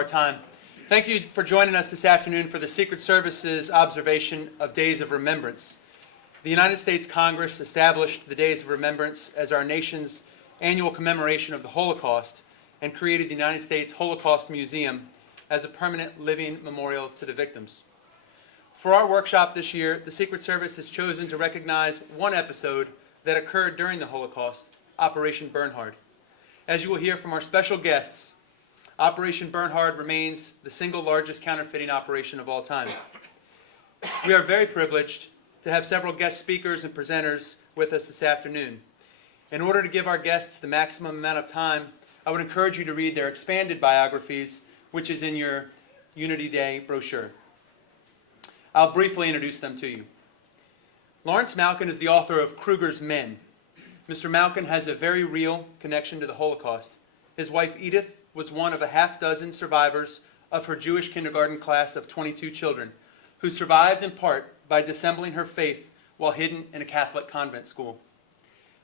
Our time. Thank you for joining us this afternoon for the Secret Service's observation of Days of Remembrance. The United States Congress established the Days of Remembrance as our nation's annual commemoration of the Holocaust and created the United States Holocaust Museum as a permanent living memorial to the victims. For our workshop this year, the Secret Service has chosen to recognize one episode that occurred during the Holocaust, Operation Bernhard. As you will hear from our special guests, Operation Bernhard remains the single largest counterfeiting operation of all time. We are very privileged to have several guest speakers and presenters with us this afternoon. In order to give our guests the maximum amount of time, I would encourage you to read their expanded biographies, which is in your Unity Day brochure. I'll briefly introduce them to you. Lawrence Malkin is the author of Kruger's Men. Mr. Malkin has a very real connection to the Holocaust. His wife Edith was one of a half-dozen survivors of her Jewish kindergarten class of 22 children, who survived in part by dissembling her faith while hidden in a Catholic convent school.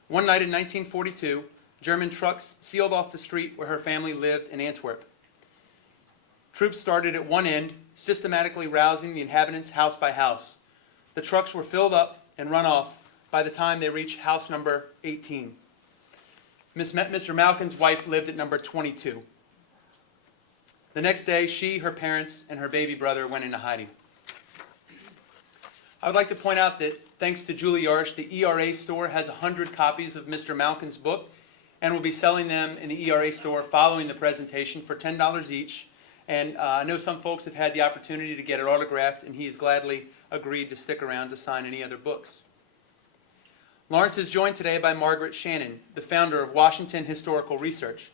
One night in 1942, German trucks sealed off the street where her family lived in Antwerp. Troops started at one end, systematically rousing the inhabitants house by house. The trucks were filled up and run off by the time they reached house number 18. Mr. Malkin's wife lived at number 22. The next day, she, her parents, and her baby brother went into hiding. I would like to point out that thanks to Julie Yarsh, the ERA store has 100 copies of Mr. Malkin's book and will be selling them in the ERA store following the presentation for $10 each. And I know some folks have had the opportunity to get it autographed, and he has gladly agreed to stick around to sign any other books. Lawrence is joined today by Margaret Shannon, the founder of Washington Historical Research.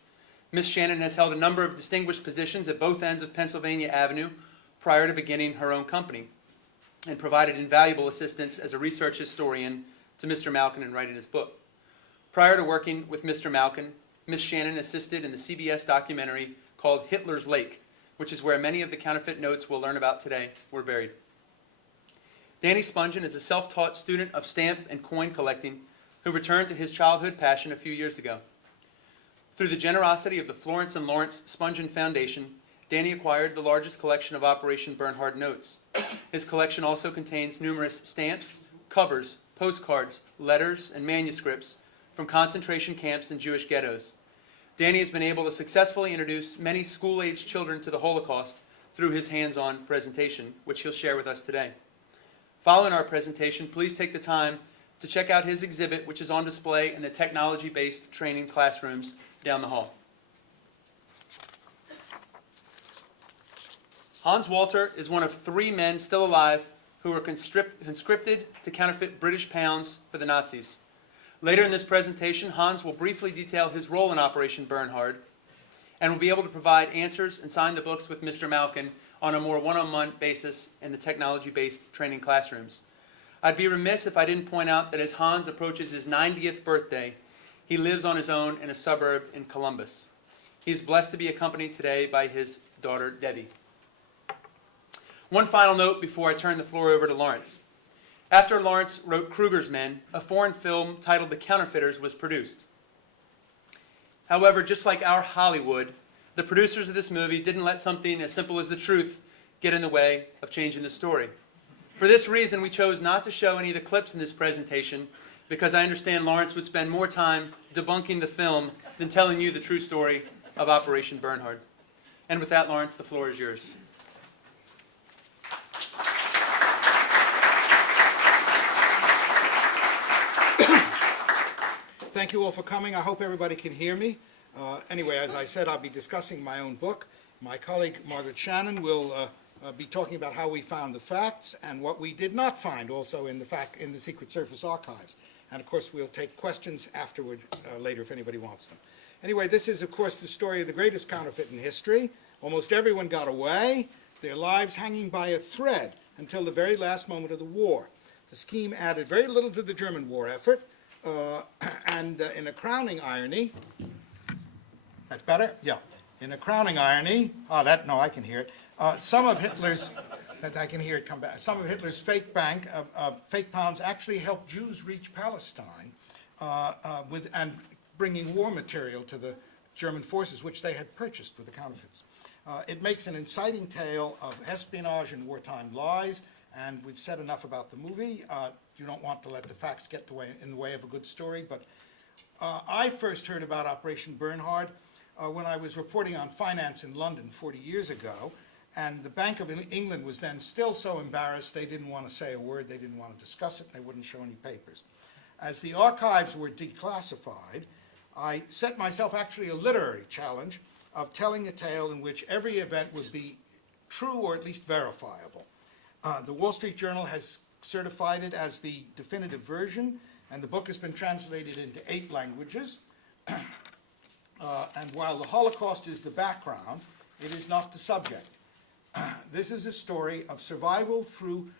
Ms. Shannon has held a number of distinguished positions at both ends of Pennsylvania Avenue prior to beginning her own company, and provided invaluable assistance as a research historian to Mr. Malkin in writing his book. Prior to working with Mr. Malkin, Ms. Shannon assisted in the CBS documentary called Hitler's Lake, which is where many of the counterfeit notes we'll learn about today were buried. Danny Spungen is a self-taught student of stamp and coin collecting who returned to his childhood passion a few years ago. Through the generosity of the Florence and Lawrence Spungen Foundation, Danny acquired the largest collection of Operation Bernhard notes. His collection also contains numerous stamps, covers, postcards, letters, and manuscripts from concentration camps and Jewish ghettos. Danny has been able to successfully introduce many school-aged children to the Holocaust through his hands-on presentation, which he'll share with us today. Following our presentation, please take the time to check out his exhibit, which is on display in the technology-based training classrooms down the hall. Hans Walter is one of 3 men still alive who were conscripted to counterfeit British pounds for the Nazis. Later in this presentation, Hans will briefly detail his role in Operation Bernhard and will be able to provide answers and sign the books with Mr. Malkin on a more one-on-one basis in the technology-based training classrooms. I'd be remiss if I didn't point out that as Hans approaches his 90th birthday, he lives on his own in a suburb in Columbus. He is blessed to be accompanied today by his daughter, Debbie. One final note before I turn the floor over to Lawrence. After Lawrence wrote Kruger's Men, a foreign film titled The Counterfeiters was produced. However, just like our Hollywood, the producers of this movie didn't let something as simple as the truth get in the way of changing the story. For this reason, we chose not to show any of the clips in this presentation because I understand Lawrence would spend more time debunking the film than telling you the true story of Operation Bernhard. And with that, Lawrence, the floor is yours. Thank you all for coming. I hope everybody can hear me. Anyway, as I said, I'll be discussing my own book. My colleague, Margaret Shannon, will be talking about how we found the facts and what we did not find also in the Secret Service archives. And of course, we'll take questions afterward later if anybody wants them. Anyway, this is, of course, the story of the greatest counterfeit in history. Almost everyone got away, their lives hanging by a thread until the very last moment of the war. The scheme added very little to the German war effort, and in a crowning irony, that's better? Yeah. In a crowning irony, no, I can hear it. Some of Hitler's fake pounds actually helped Jews reach Palestine and bringing war material to the German forces, which they had purchased with the counterfeits. It makes an inciting tale of espionage and wartime lies, and we've said enough about the movie. You don't want to let the facts get in the way of a good story, but I first heard about Operation Bernhard when I was reporting on finance in London 40 years ago, and the Bank of England was then still so embarrassed they didn't want to say a word, they didn't want to discuss it, and they wouldn't show any papers. As the archives were declassified, I set myself actually a literary challenge of telling a tale in which every event would be true or at least verifiable. The Wall Street Journal has certified it as the definitive version, and the book has been translated into 8 languages. And while the Holocaust is the background, it is not the subject. This is a story of survival through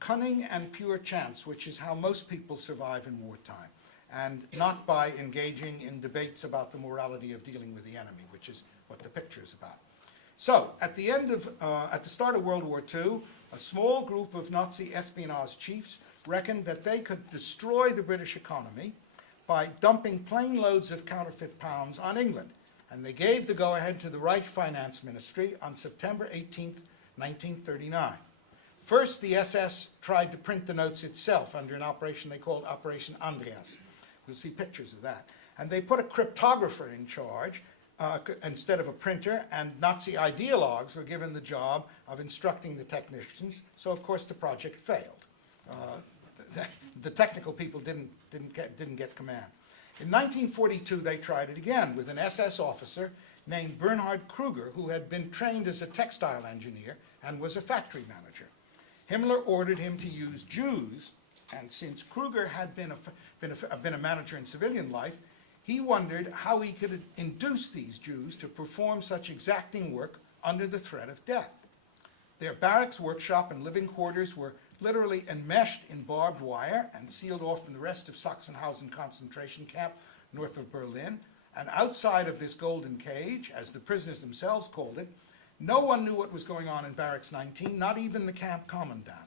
cunning and pure chance, which is how most people survive in wartime, and not by engaging in debates about the morality of dealing with the enemy, which is what the picture is about. So, at the start of World War II, a small group of Nazi espionage chiefs reckoned that they could destroy the British economy by dumping plane loads of counterfeit pounds on England. And they gave the go-ahead to the Reich Finance Ministry on September 18, 1939. First, the SS tried to print the notes itself under an operation they called Operation Andreas. You'll see pictures of that. And they put a cryptographer in charge instead of a printer, and Nazi ideologues were given the job of instructing the technicians, so of course the project failed. The technical people didn't get command. In 1942, they tried it again with an SS officer named Bernhard Kruger, who had been trained as a textile engineer and was a factory manager. Himmler ordered him to use Jews, and since Kruger had been a manager in civilian life, he wondered how he could induce these Jews to perform such exacting work under the threat of death. Their barracks, workshop, and living quarters were literally enmeshed in barbed wire and sealed off from the rest of Sachsenhausen concentration camp north of Berlin. And outside of this golden cage, as the prisoners themselves called it, no one knew what was going on in Barracks 19, not even the camp commandant.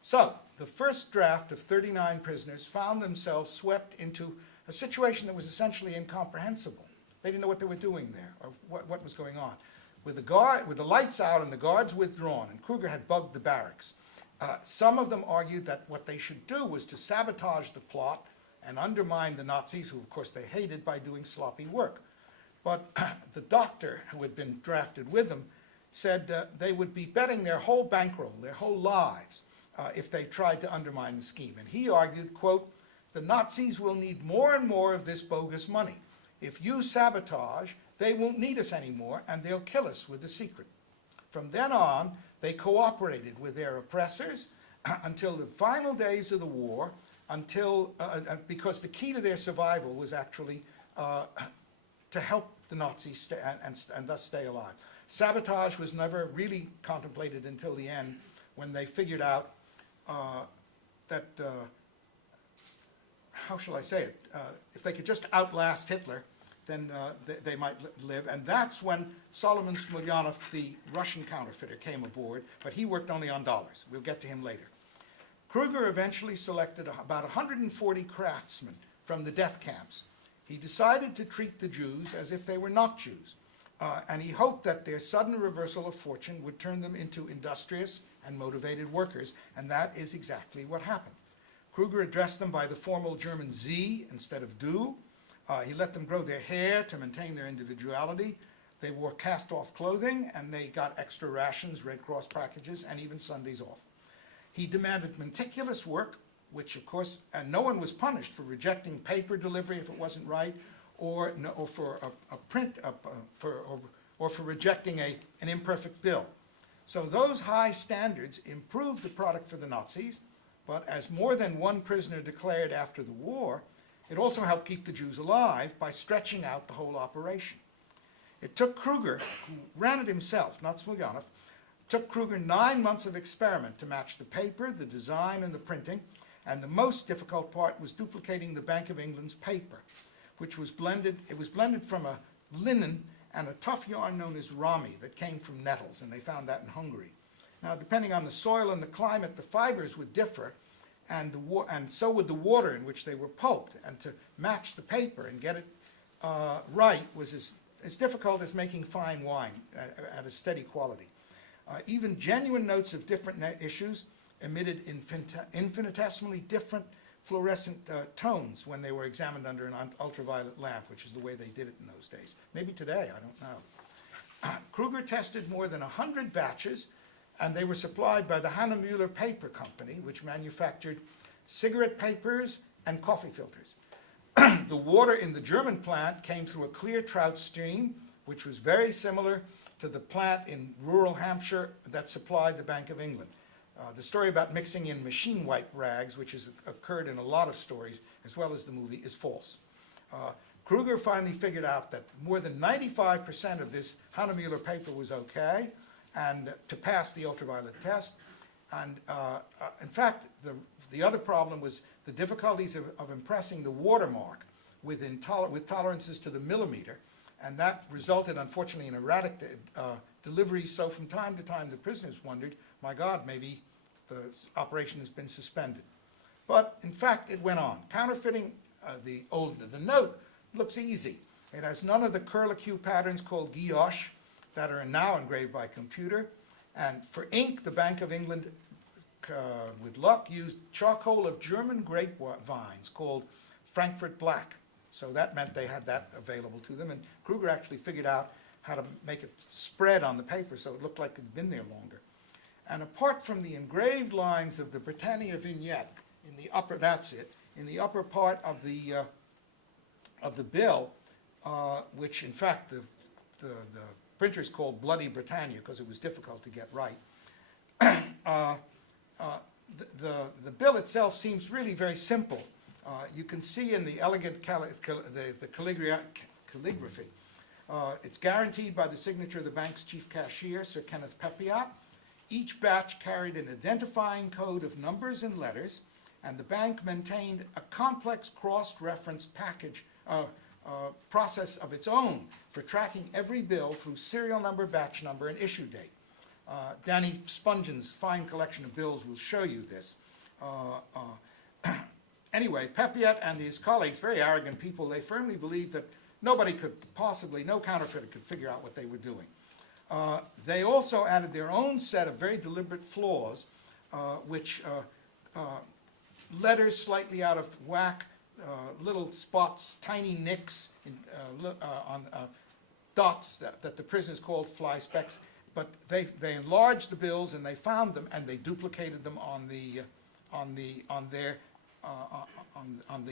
So, the first draft of 39 prisoners found themselves swept into a situation that was essentially incomprehensible. They didn't know what they were doing there or what was going on. With the lights out and the guards withdrawn, and Kruger had bugged the barracks, some of them argued that what they should do was to sabotage the plot and undermine the Nazis, who of course they hated, by doing sloppy work. But the doctor who had been drafted with them said they would be betting their whole bankroll, their whole lives, if they tried to undermine the scheme. And he argued, quote, "The Nazis will need more and more of this bogus money. If you sabotage, they won't need us anymore, and they'll kill us with the secret." From then on, they cooperated with their oppressors until the final days of the war, because the key to their survival was actually to help the Nazis and thus stay alive. Sabotage was never really contemplated until the end, when they figured out that, how shall I say it, if they could just outlast Hitler, then they might live. And that's when Solomon Smolyanov, the Russian counterfeiter, came aboard, but he worked only on dollars. We'll get to him later. Kruger eventually selected about 140 craftsmen from the death camps. He decided to treat the Jews as if they were not Jews, and he hoped that their sudden reversal of fortune would turn them into industrious and motivated workers, and that is exactly what happened. Kruger addressed them by the formal German Sie instead of Du. He let them grow their hair to maintain their individuality. They wore cast-off clothing, and they got extra rations, Red Cross packages, and even Sundays off. He demanded meticulous work, which of course, and no one was punished for rejecting paper delivery if it wasn't right, or for a print, or for rejecting an imperfect bill. So those high standards improved the product for the Nazis, but as more than one prisoner declared after the war, it also helped keep the Jews alive by stretching out the whole operation. It took Kruger, who ran it himself, not Smolyanov, took Kruger 9 months of experiment to match the paper, the design, and the printing, and the most difficult part was duplicating the Bank of England's paper, which was blended. It was blended from a linen and a tough yarn known as rami that came from nettles, and they found that in Hungary. Now, depending on the soil and the climate, the fibers would differ, and so would the water in which they were pulped. And to match the paper and get it right was as as difficult as making fine wine at a steady quality. Even genuine notes of different issues emitted infinitesimally different fluorescent tones when they were examined under an ultraviolet lamp, which is the way they did it in those days. Maybe today, I don't know. Kruger tested more than 100 batches, and they were supplied by the Hahnemuller Paper Company, which manufactured cigarette papers and coffee filters. The water in the German plant came through a clear trout stream, which was very similar to the plant in rural Hampshire that supplied the Bank of England. The story about mixing in machine wipe rags, which has occurred in a lot of stories, as well as the movie, is false. Kruger finally figured out that more than 95% of this Hahnemuller paper was okay, and to pass the ultraviolet test. And in fact, the other problem was the difficulties of impressing the watermark with tolerances to the millimeter, and that resulted, unfortunately, in erratic deliveries. So from time to time, the prisoners wondered, my God, maybe the operation has been suspended. But in fact, it went on. Counterfeiting the note looks easy. It has none of the curlicue patterns called guilloche that are now engraved by computer. And for ink, the Bank of England, with luck, used charcoal of German grapevines called Frankfurt Black. So that meant they had that available to them. And Kruger actually figured out how to make it spread on the paper so it looked like it had been there longer. And apart from the engraved lines of the Britannia vignette in the upper, that's it, in the upper part of the bill, which in fact the printers called Bloody Britannia because it was difficult to get right. The bill itself seems really very simple. You can see in the elegant calligraphy. It's guaranteed by the signature of the bank's chief cashier, Sir Kenneth Pepiot. Each batch carried an identifying code of numbers and letters, and the bank maintained a complex cross-reference process of its own for tracking every bill through serial number, batch number, and issue date. Danny Spungen's fine collection of bills will show you this. Anyway, Pepiot and his colleagues, very arrogant people, they firmly believed that nobody could possibly, no counterfeiter could figure out what they were doing. They also added their own set of very deliberate flaws, which letters slightly out of whack, little spots, tiny nicks on dots that the prisoners called fly specks. But they enlarged the bills and they found them and they duplicated them on the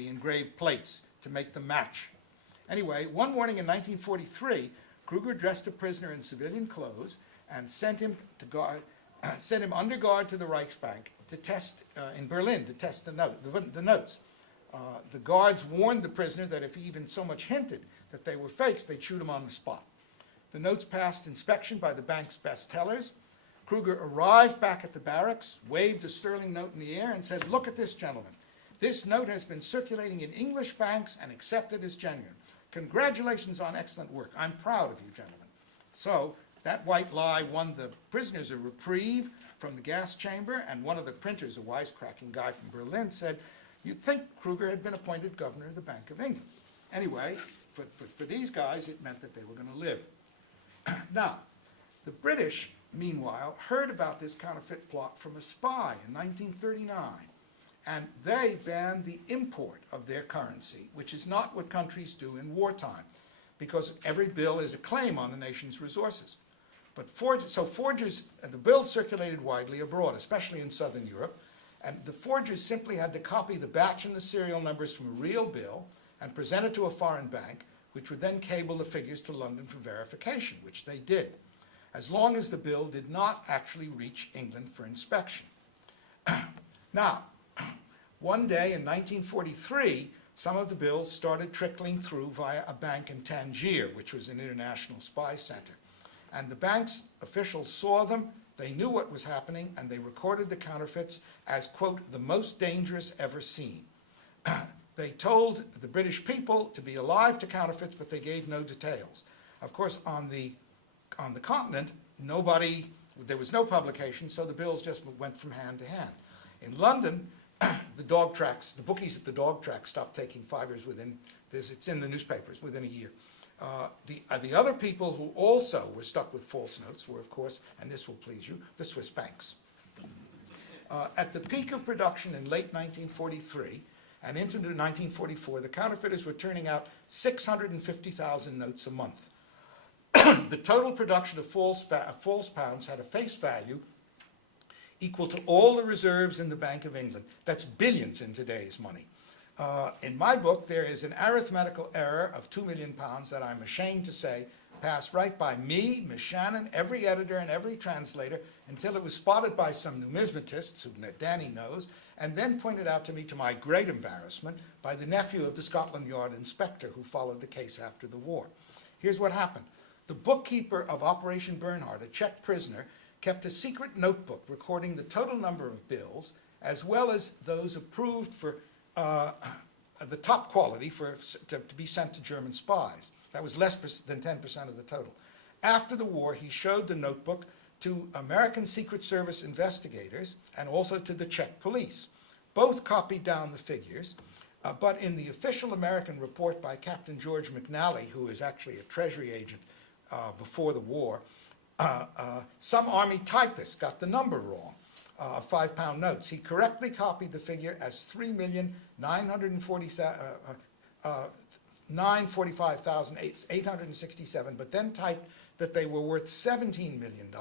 engraved plates to make them match. Anyway, one morning in 1943, Kruger dressed a prisoner in civilian clothes and sent him under guard to the Reichsbank to test in Berlin to test the notes. The guards warned the prisoner that if he even so much hinted that they were fakes, they'd shoot him on the spot. The notes passed inspection by the bank's best tellers. Kruger arrived back at the barracks, waved a sterling note in the air, and said, "Look at this, gentlemen. This note has been circulating in English banks and accepted as genuine. Congratulations on excellent work. I'm proud of you, gentlemen." So that white lie won the prisoners a reprieve from the gas chamber, and one of the printers, a wisecracking guy from Berlin, said, "You'd think Kruger had been appointed governor of the Bank of England." Anyway, for these guys, it meant that they were going to live. Now, the British, meanwhile, heard about this counterfeit plot from a spy in 1939, and they banned the import of their currency, which is not what countries do in wartime, because every bill is a claim on the nation's resources. But forgers, and the bills circulated widely abroad, especially in Southern Europe, and the forgers simply had to copy the batch and the serial numbers from a real bill and present it to a foreign bank, which would then cable the figures to London for verification, which they did, as long as the bill did not actually reach England for inspection. Now, one day in 1943, some of the bills started trickling through via a bank in Tangier, which was an international spy center. And the bank's officials saw them, they knew what was happening, and they recorded the counterfeits as, quote, "the most dangerous ever seen." They told the British people to be alive to counterfeits, but they gave no details. Of course, on the continent, there was no publication, so the bills just went from hand to hand. In London, the bookies at the dog track stopped taking fivers it's in the newspapers within a year. The other people who also were stuck with false notes were, of course, and this will please you, the Swiss banks. At the peak of production in late 1943 and into 1944, the counterfeiters were turning out 650,000 notes a month. The total production of false pounds had a face value equal to all the reserves in the Bank of England. That's billions in today's money. In my book, there is an arithmetical error of £2 million that I'm ashamed to say passed right by me, Miss Shannon, every editor and every translator, until it was spotted by some numismatists, who Danny knows, and then pointed out to me, to my great embarrassment, by the nephew of the Scotland Yard inspector who followed the case after the war. Here's what happened. The bookkeeper of Operation Bernhard, a Czech prisoner, kept a secret notebook recording the total number of bills, as well as those approved for the top quality to be sent to German spies. That was less than 10% of the total. After the war, he showed the notebook to American Secret Service investigators and also to the Czech police. Both copied down the figures, but in the official American report by Captain George McNally, who is actually a Treasury agent before the war, some Army typist got the number wrong. £5 notes. He correctly copied the figure as 3,945,867, but then typed that they were worth 17 million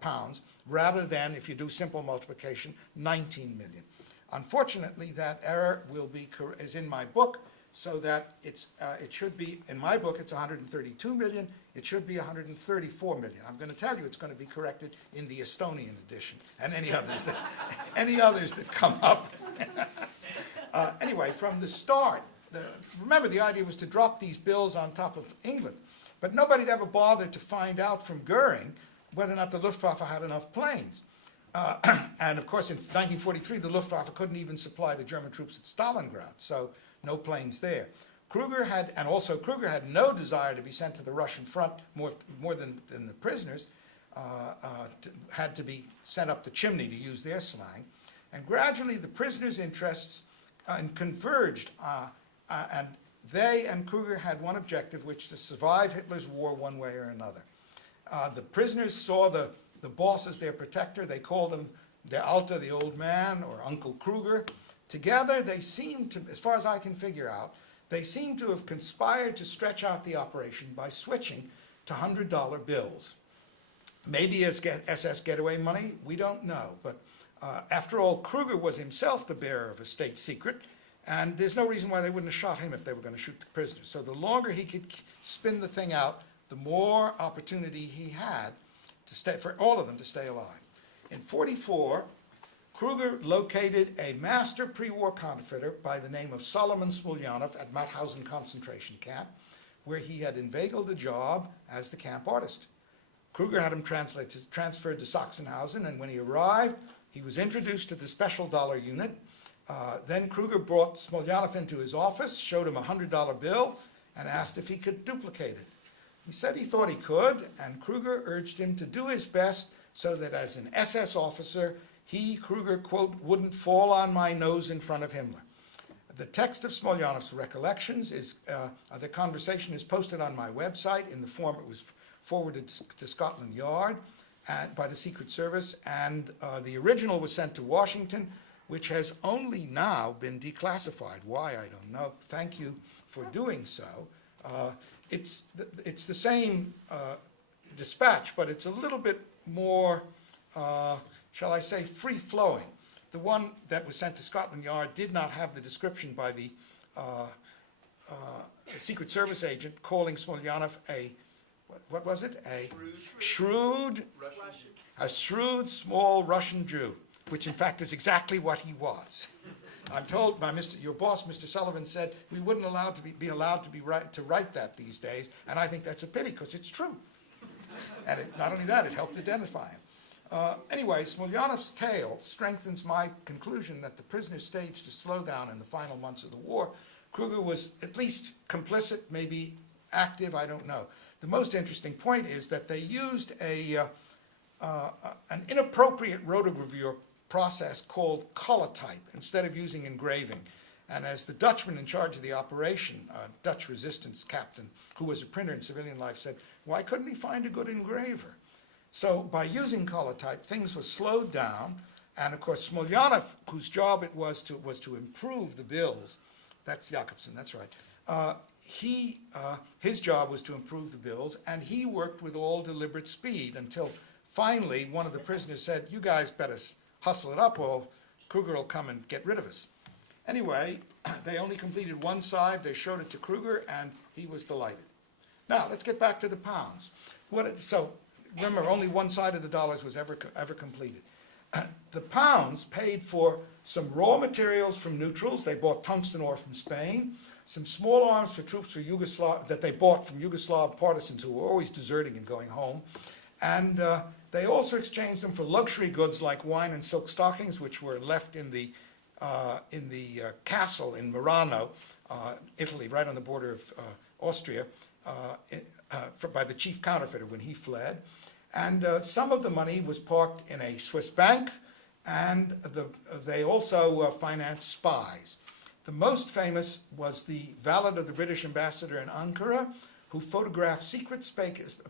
pounds, rather than, if you do simple multiplication, 19 million. Unfortunately, that error is in my book, so that it should be, in my book, it's 132 million. It should be 134 million. I'm going to tell you it's going to be corrected in the Estonian edition, and any others that come up. Anyway, from the start, remember the idea was to drop these bills on top of England, but nobody'd ever bothered to find out from Goering whether or not the Luftwaffe had enough planes. And of course, in 1943, the Luftwaffe couldn't even supply the German troops at Stalingrad, so no planes there. Kruger had no desire to be sent to the Russian front more than the prisoners, had to be sent up the chimney, to use their slang. And gradually the prisoners' interests converged, and they and Kruger had one objective, which to survive Hitler's war one way or another. The prisoners saw the boss as their protector. They called him der Alte, the old man, or Uncle Kruger. Together they seemed to, as far as I can figure out, they seem to have conspired to stretch out the operation by switching to $100 bills. Maybe as SS getaway money, we don't know. But after all, Kruger was himself the bearer of a state secret, and there's no reason why they wouldn't have shot him if they were going to shoot the prisoners. So the longer he could spin the thing out, the more opportunity he had for all of them to stay alive. In 1944, Kruger located a master pre-war counterfeiter by the name of Solomon Smolyanov at Mauthausen concentration camp, where he had inveigled a job as the camp artist. Kruger had him transferred to Sachsenhausen, and when he arrived, he was introduced to the special dollar unit. Then Kruger brought Smolyanov into his office, showed him a $100 bill, and asked if he could duplicate it. He said he thought he could, and Kruger urged him to do his best so that as an SS officer, he, Kruger, quote, wouldn't fall on my nose in front of Himmler. The text of Smolyanov's recollections the conversation is posted on my website in the form it was forwarded to Scotland Yard by the Secret Service, and the original was sent to Washington, which has only now been declassified. Why, I don't know. Thank you for doing so. It's the same dispatch, but it's a little bit more, shall I say, free-flowing. The one that was sent to Scotland Yard did not have the description by the Secret Service agent calling Smolyanov what was it? A shrewd small Russian Jew, which in fact is exactly what he was. I'm told by your boss, Mr. Sullivan, said we wouldn't be allowed to write that these days, and I think that's a pity because it's true. And not only that, it helped identify him. Anyway, Smolyanov's tale strengthens my conclusion that the prisoners staged a slowdown in the final months of the war. Kruger was at least complicit, maybe active, I don't know. The most interesting point is that they used an inappropriate rotogravure process called collotype instead of using engraving. And as the Dutchman in charge of the operation, Dutch resistance captain, who was a printer in civilian life, said, why couldn't he find a good engraver? So by using collotype, things were slowed down. And of course, Smolyanov, whose job it was to improve the bills, that's Jakobsen, that's right. His job was to improve the bills, and he worked with all deliberate speed until finally one of the prisoners said, you guys better hustle it up or Kruger will come and get rid of us. Anyway, they only completed one side, they showed it to Kruger, and he was delighted. Now, let's get back to the pounds. So remember, only one side of the dollars was ever completed. The pounds paid for some raw materials from neutrals. They bought tungsten ore from Spain, some small arms for troops for that they bought from Yugoslav partisans who were always deserting and going home. And they also exchanged them for luxury goods like wine and silk stockings, which were left in the castle in Murano, Italy, right on the border of Austria, by the chief counterfeiter when he fled. And some of the money was parked in a Swiss bank, and they also financed spies. The most famous was the valet of the British ambassador in Ankara, who photographed secret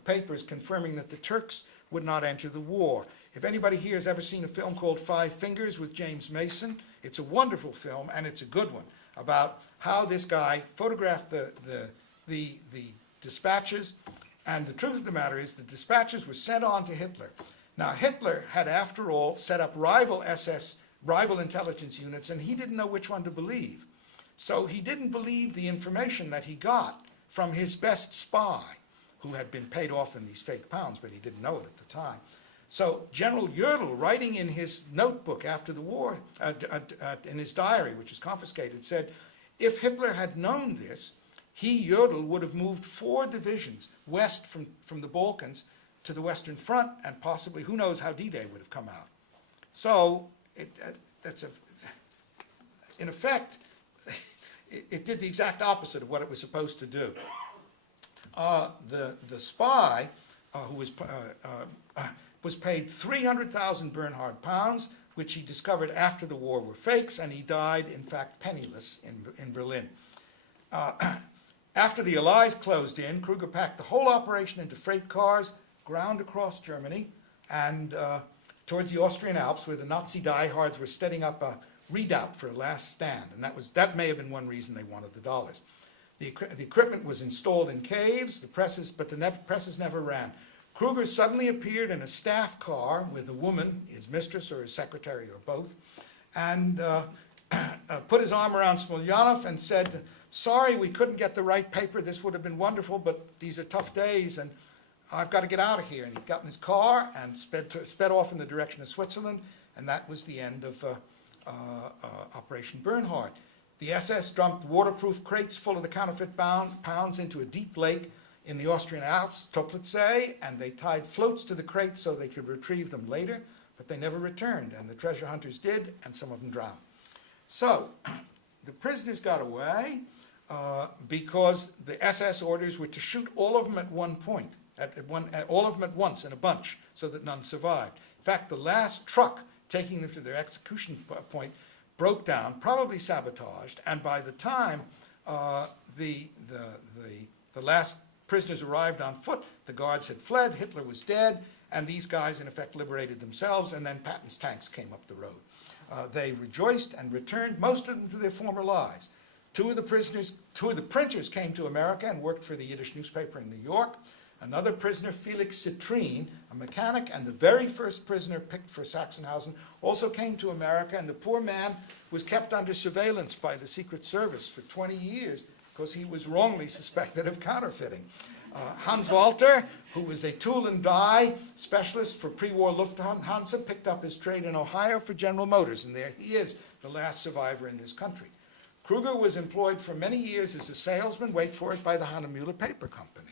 papers confirming that the Turks would not enter the war. If anybody here has ever seen a film called Five Fingers with James Mason, it's a wonderful film, and it's a good one, about how this guy photographed the dispatches. And the truth of the matter is the dispatches were sent on to Hitler. Now, Hitler had, after all, set up rival intelligence units, and he didn't know which one to believe. So he didn't believe the information that he got from his best spy, who had been paid off in these fake pounds, but he didn't know it at the time. So General Jodl, writing in his notebook after the war, in his diary, which was confiscated, said, if Hitler had known this, he, Jodl, would have moved 4 divisions west from the Balkans to the Western Front, and possibly, who knows how D-Day would have come out. So, in effect, it did the exact opposite of what it was supposed to do. The spy, who was paid 300,000 Bernhard pounds, which he discovered after the war were fakes, and he died, in fact, penniless in Berlin. After the Allies closed in, Kruger packed the whole operation into freight cars, ground across Germany, and towards the Austrian Alps, where the Nazi diehards were setting up a redoubt for a last stand, and that may have been one reason they wanted the dollars. The equipment was installed in caves, but the presses never ran. Kruger suddenly appeared in a staff car with a woman, his mistress or his secretary or both, and put his arm around Smolyanov and said, sorry, we couldn't get the right paper. This would have been wonderful, but these are tough days, and I've got to get out of here. And he got in his car and sped off in the direction of Switzerland, and that was the end of Operation Bernhard. The SS dumped waterproof crates full of the counterfeit pounds into a deep lake in the Austrian Alps, Toplitzsee, and they tied floats to the crates so they could retrieve them later, but they never returned, and the treasure hunters did, and some of them drowned. So, the prisoners got away because the SS orders were to shoot all of them at one point, all of them at once in a bunch, so that none survived. In fact, the last truck taking them to their execution point broke down, probably sabotaged, and by the time the last prisoners arrived on foot, the guards had fled, Hitler was dead, and these guys in effect liberated themselves, and then Patton's tanks came up the road. They rejoiced and returned, most of them to their former lives. Two of the printers came to America and worked for the Yiddish newspaper in New York. Another prisoner, Felix Citrine, a mechanic, and the very first prisoner picked for Sachsenhausen, also came to America, and the poor man was kept under surveillance by the Secret Service for 20 years because he was wrongly suspected of counterfeiting. Hans Walter, who was a tool and die specialist for pre-war Lufthansa, picked up his trade in Ohio for General Motors, and there he is, the last survivor in this country. Kruger was employed for many years as a salesman, wait for it, by the Hahnemuhle Paper Company.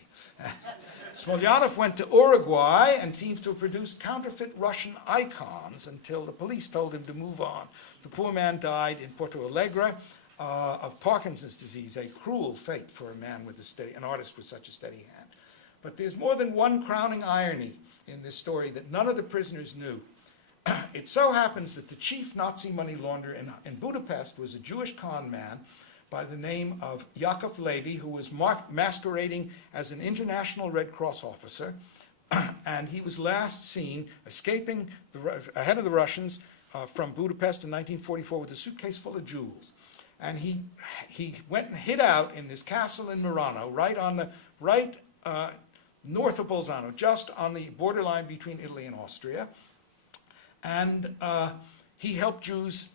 Smolyanov went to Uruguay and seems to have produced counterfeit Russian icons until the police told him to move on. The poor man died in Porto Alegre of Parkinson's disease, a cruel fate for a man with an artist with such a steady hand. But there's more than one crowning irony in this story that none of the prisoners knew. It so happens that the chief Nazi money launderer in Budapest was a Jewish con man by the name of Yakov Levy, who was masquerading as an International Red Cross officer, and he was last seen escaping ahead of the Russians from Budapest in 1944 with a suitcase full of jewels. And he went and hid out in this castle in Murano, right north of Bolzano, just on the borderline between Italy and Austria. And he helped Jews,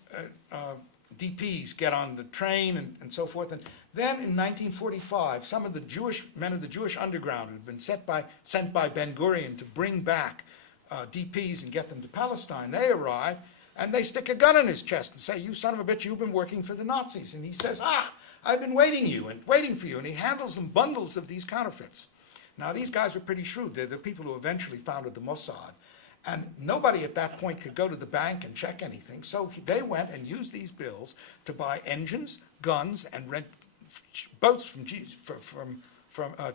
DPs, get on the train and so forth. And then in 1945, some of the Jewish men of the Jewish underground who had been sent by Ben-Gurion to bring back DPs and get them to Palestine, they arrive and they stick a gun in his chest and say, "You son of a bitch, you've been working for the Nazis." And he says, "I've been waiting for you." And he handles them bundles of these counterfeits. Now, these guys were pretty shrewd. They're the people who eventually founded the Mossad. And nobody at that point could go to the bank and check anything. So they went and used these bills to buy engines, guns, and rent boats from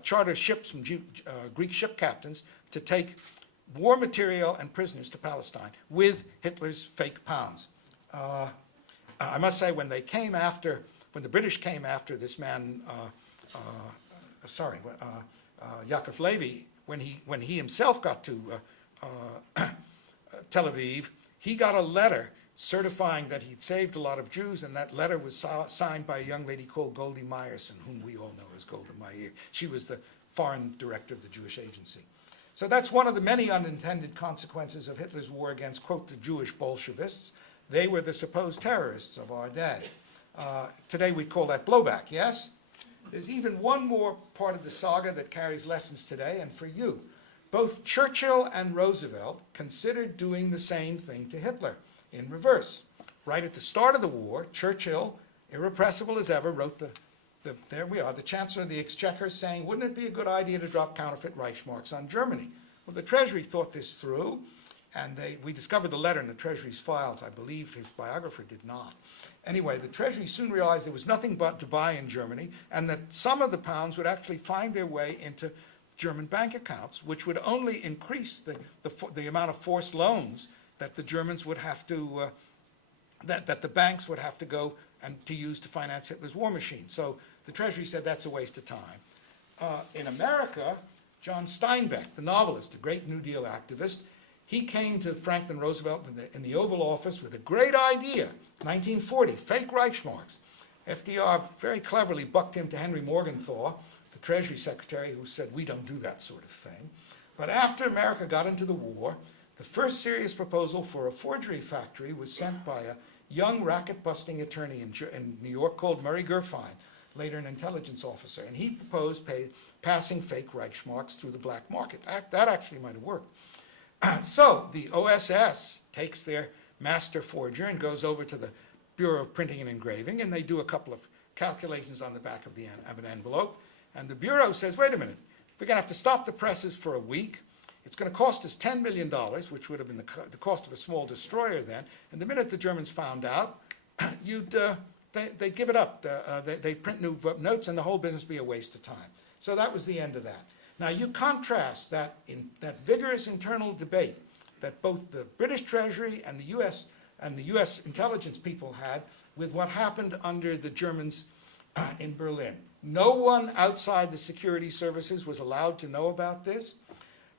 charter ships from Greek ship captains to take war material and prisoners to Palestine with Hitler's fake pounds. I must say, when the British came after this man, Yakov Levy, when he himself got to Tel Aviv, he got a letter certifying that he'd saved a lot of Jews, and that letter was signed by a young lady called Goldie Meyerson, whom we all know as Golda Meir. She was the foreign director of the Jewish Agency. So that's one of the many unintended consequences of Hitler's war against, quote, the Jewish Bolshevists. They were the supposed terrorists of our day. Today we call that blowback, yes? There's even one more part of the saga that carries lessons today, and for you. Both Churchill and Roosevelt considered doing the same thing to Hitler in reverse. Right at the start of the war, Churchill, irrepressible as ever, wrote there we are, the Chancellor of the Exchequer, saying, "Wouldn't it be a good idea to drop counterfeit Reichsmarks on Germany?" Well, the Treasury thought this through, and we discovered the letter in the Treasury's files. I believe his biographer did not. Anyway, the Treasury soon realized there was nothing but to buy in Germany, and that some of the pounds would actually find their way into German bank accounts, which would only increase the amount of forced loans that the Germans would have to, that the banks would have to go and to use to finance Hitler's war machine. So the Treasury said that's a waste of time. In America, John Steinbeck, the novelist, a great New Deal activist, he came to Franklin Roosevelt in the Oval Office with a great idea, 1940, fake Reichsmarks. FDR very cleverly bucked him to Henry Morgenthau, the Treasury Secretary, who said, "We don't do that sort of thing." But after America got into the war, the first serious proposal for a forgery factory was sent by a young racket-busting attorney in New York called Murray Gurfein, later an intelligence officer. And he proposed passing fake Reichsmarks through the black market. That actually might have worked. So the OSS takes their master forger and goes over to the Bureau of Printing and Engraving, and they do a couple of calculations on the back of an envelope. And the Bureau says, "Wait a minute, we're going to have to stop the presses for a week. It's going to cost us $10 million, which would have been the cost of a small destroyer then. And the minute the Germans found out, they'd give it up. They'd print new notes, and the whole business would be a waste of time." So that was the end of that. Now you contrast that vigorous internal debate that both the British Treasury and the U.S. intelligence people had with what happened under the Germans in Berlin. No one outside the security services was allowed to know about this.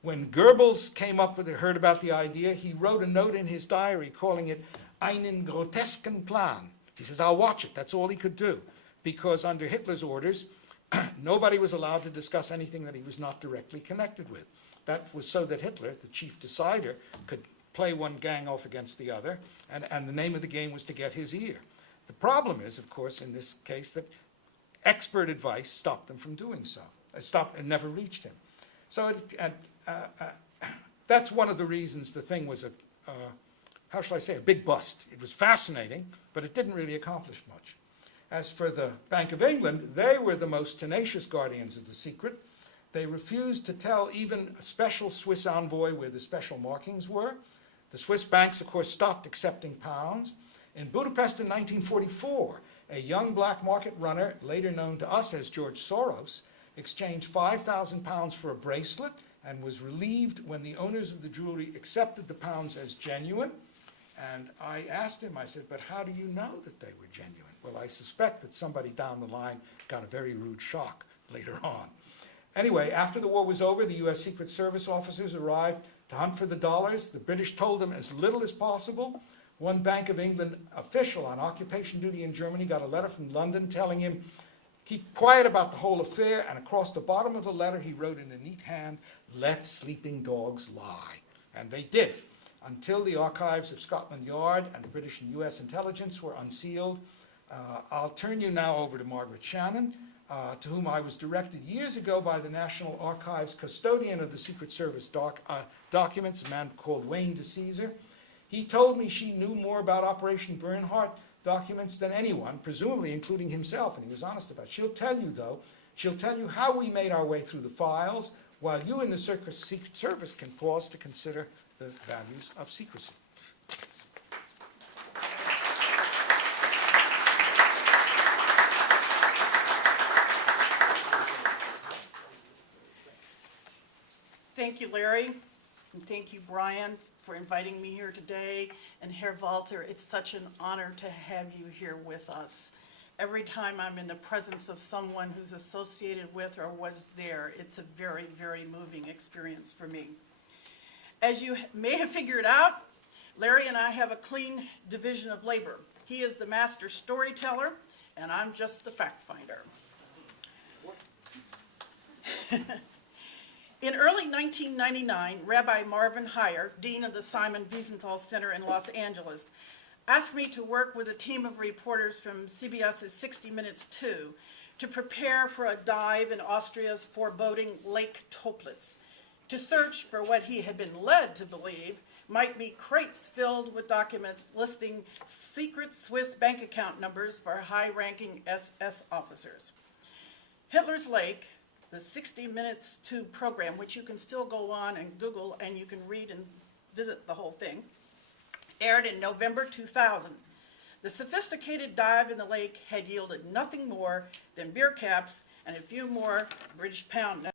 When Goebbels heard about the idea, he wrote a note in his diary calling it einen grotesken Plan. He says, "I'll watch it." That's all he could do, because under Hitler's orders, nobody was allowed to discuss anything that he was not directly connected with. That was so that Hitler, the chief decider, could play one gang off against the other, and the name of the game was to get his ear. The problem is, of course, in this case, that expert advice stopped them from doing so. It never reached him. So that's one of the reasons the thing was a big bust. It was fascinating, but it didn't really accomplish much. As for the Bank of England, they were the most tenacious guardians of the secret. They refused to tell even a special Swiss envoy where the special markings were. The Swiss banks, of course, stopped accepting pounds. In Budapest in 1944, a young black market runner, later known to us as George Soros, exchanged 5,000 pounds for a bracelet and was relieved when the owners of the jewelry accepted the pounds as genuine. And I asked him, I said, but how do you know that they were genuine? Well, I suspect that somebody down the line got a very rude shock later on. Anyway, after the war was over, the U.S. Secret Service officers arrived to hunt for the dollars. The British told them as little as possible. One Bank of England official on occupation duty in Germany got a letter from London telling him, keep quiet about the whole affair, and across the bottom of the letter he wrote in a neat hand, let sleeping dogs lie. And they did, until the archives of Scotland Yard and the British and U.S. intelligence were unsealed. I'll turn you now over to Margaret Shannon, to whom I was directed years ago by the National Archives custodian of the Secret Service documents, a man called Wayne DeCesar. He told me she knew more about Operation Bernhard documents than anyone, presumably including himself, and he was honest about it. She'll tell you, though, she'll tell you how we made our way through the files, while you in the Secret Service can pause to consider the values of secrecy. Thank you, Larry, and thank you, Brian, for inviting me here today. And Herr Walter, it's such an honor to have you here with us. Every time I'm in the presence of someone who's associated with or was there, it's a very, very moving experience for me. As you may have figured out, Larry and I have a clean division of labor. He is the master storyteller, and I'm just the fact finder. In early 1999, Rabbi Marvin Heyer, Dean of the Simon Wiesenthal Center in Los Angeles, asked me to work with a team of reporters from CBS's 60 Minutes 2 to prepare for a dive in Austria's foreboding Lake Toplitz, to search for what he had been led to believe might be crates filled with documents listing secret Swiss bank account numbers for high-ranking SS officers. Hitler's Lake, the 60 Minutes 2 program, which you can still go on and Google and you can read and visit the whole thing, aired in November 2000. The sophisticated dive in the lake had yielded nothing more than beer caps and a few more British pound notes.